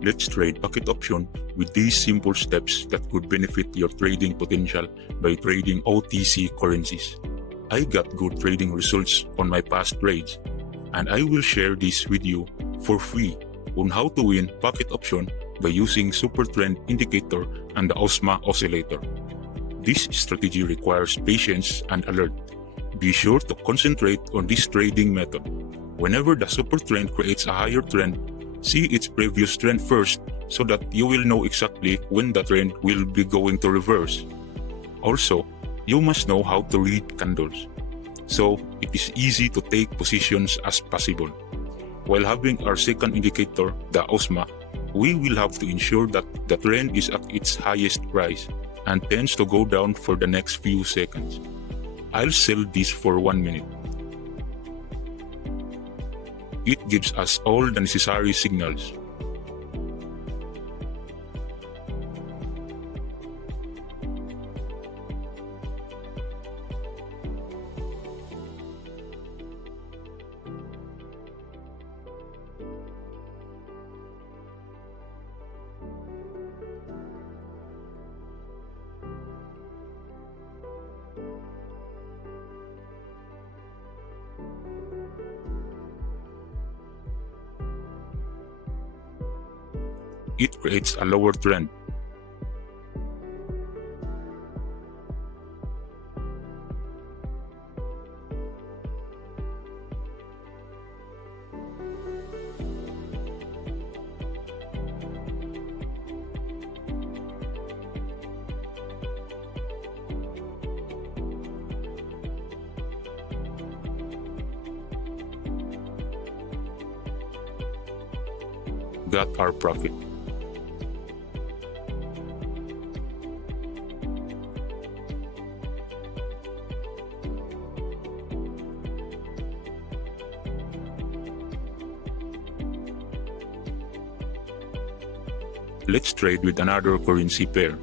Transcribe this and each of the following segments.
Let's trade pocket option with these simple steps that could benefit your trading potential by trading OTC currencies. I got good trading results on my past trades, and I will share this with you for free on how to win pocket option by using Super Trend Indicator and the OsMA oscillator. This strategy requires patience and alert. Be sure to concentrate on this trading method. Whenever the super trend creates a higher trend, see its previous trend first so that you will know exactly when the trend will be going to reverse. Also, you must know how to read candles, so it is easy to take positions as possible. While having our second indicator, the OsMA, we will have to ensure that the trend is at its highest price and tends to go down for the next few seconds. I'll sell this for 1 minute. It gives us all the necessary signals. It creates a lower trend. Got our profit. Let's trade with another currency pair.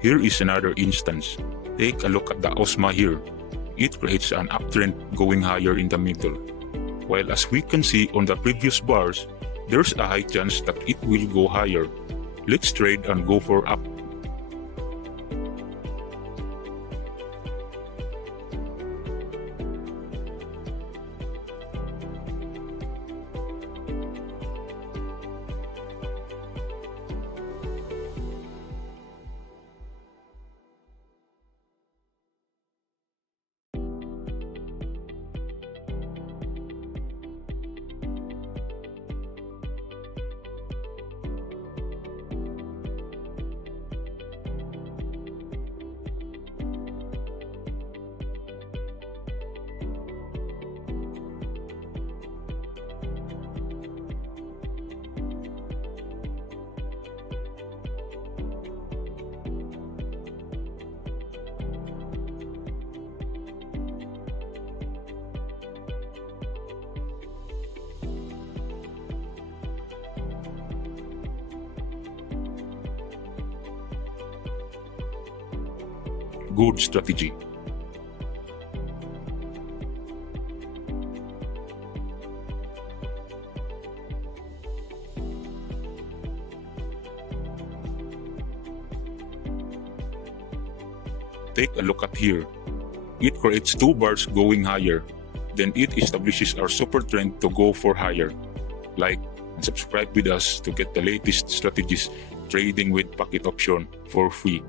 Here is another instance. Take a look at the OsMA here. It creates an uptrend going higher in the middle. While as we can see on the previous bars, there's a high chance that it will go higher. Let's trade and go for up. Good strategy. Take a look at here. It creates two bars going higher. Then it establishes our super trend to go for higher. Like and subscribe with us to get the latest strategies trading with pocket option for free.